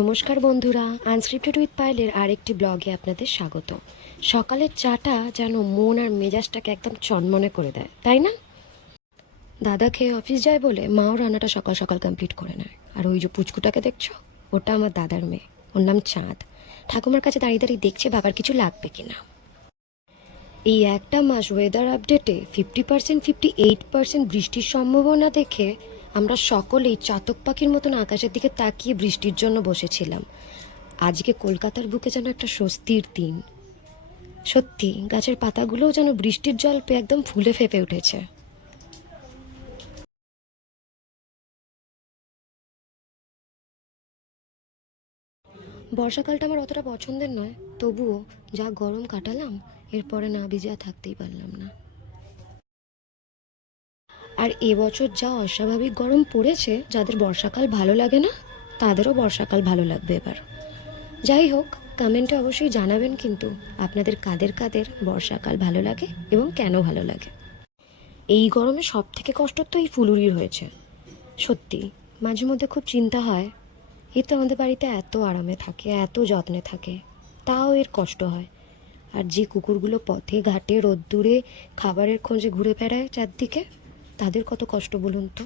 নমস্কার বন্ধুরা, unscripted with পায়েলের আরেকটি ব্লগে আপনাদের স্বাগত। সকালের চাটা যেন মন আর মেজাজটাকে একদম চনমনে করে দেয়, তাই না? দাদা খেয়ে অফিস যায় বলে মাও রান্নাটা সকাল সকাল কমপ্লিট করে নেয়। আর ওই যে পুচকুটাকে দেখছো, ওটা আমার দাদার মেয়ে, ওর নাম চাঁদ। ঠাকুমার কাছে দাঁড়িয়ে দাঁড়িয়ে দেখছে বাবার কিছু লাগবে কিনা। এই একটা মাস ওয়েদার আপডেটে 50% 58% বৃষ্টির সম্ভাবনা দেখে আমরা সকলেই চাতক পাখির মতন আকাশের দিকে তাকিয়ে বৃষ্টির জন্য বসেছিলাম। আজকে কলকাতার বুকে যেন একটা স্বস্তির দিন। সত্যি গাছের পাতাগুলোও যেন বৃষ্টির জল পেয়ে একদম ফুলে ফেপে উঠেছে। বর্ষাকালটা আমার অতটা পছন্দের নয়, তবুও যা গরম কাটালাম, এরপরে না ভিজে আর থাকতেই পারলাম না। আর এবছর যা অস্বাভাবিক গরম পড়েছে, যাদের বর্ষাকাল ভালো লাগে না তাদেরও বর্ষাকাল ভালো লাগবে এবার। যাই হোক, কমেন্টে অবশ্যই জানাবেন কিন্তু আপনাদের কাদের কাদের বর্ষাকাল ভালো লাগে এবং কেন ভালো লাগে। এই গরমে সব থেকে কষ্ট তো এই ফুলুরির হয়েছে। সত্যি মাঝে মধ্যে খুব চিন্তা হয়, এ তো আমাদের বাড়িতে এত আরামে থাকে, এত যত্নে থাকে, তাও এর কষ্ট হয়। আর যে কুকুরগুলো পথে ঘাটে রোদ্দুরে খাবারের খোঁজে ঘুরে বেড়ায় চারদিকে, তাদের কত কষ্ট বলুন তো।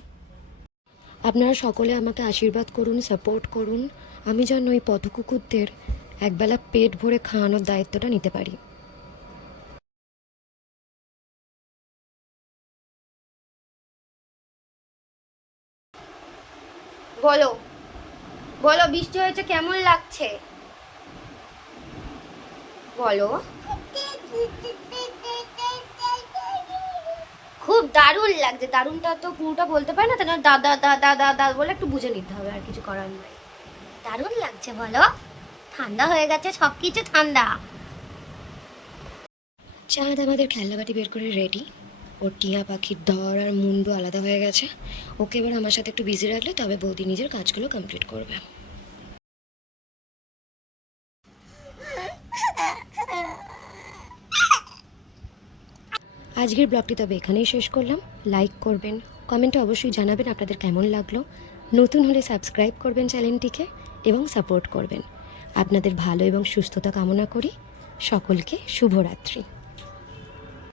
আপনারা সকলে আমাকে আশীর্বাদ করুন, সাপোর্ট করুন, আমি যেন ওই পথকুকুরদের একবেলা পেট ভরে খাওয়ানোর দায়িত্বটা নিতে পারি। বলো বলো, বৃষ্টি হয়েছে, কেমন লাগছে বলো। খুব দারুণ লাগছে। দারুণটা তো পুরোটা বলতে পারে না, তাহলে দাদা দাদা দাদা বলে একটু বুঝে নিতে হবে, আর কিছু করার নাই। দারুণ লাগছে বলো, ঠান্ডা হয়ে গেছে, সবকিছু ঠান্ডা। চাঁদ আমাদের খেলনাবাটি বের করে রেডি। ওর টিয়া পাখির ধর আর মুন্ডু আলাদা হয়ে গেছে। ওকে এবার আমার সাথে একটু বিজি রাখলে তবে বৌদি নিজের কাজগুলো কমপ্লিট করবে। আজকের ব্লগটি তবে এখানেই শেষ করলাম। লাইক করবেন, কমেন্টে অবশ্যই জানাবেন আপনাদের কেমন লাগলো। নতুন হলে সাবস্ক্রাইব করবেন চ্যানেলটিকে এবং সাপোর্ট করবেন। আপনাদের ভালো এবং সুস্থতা কামনা করি। সকলকে শুভরাত্রি।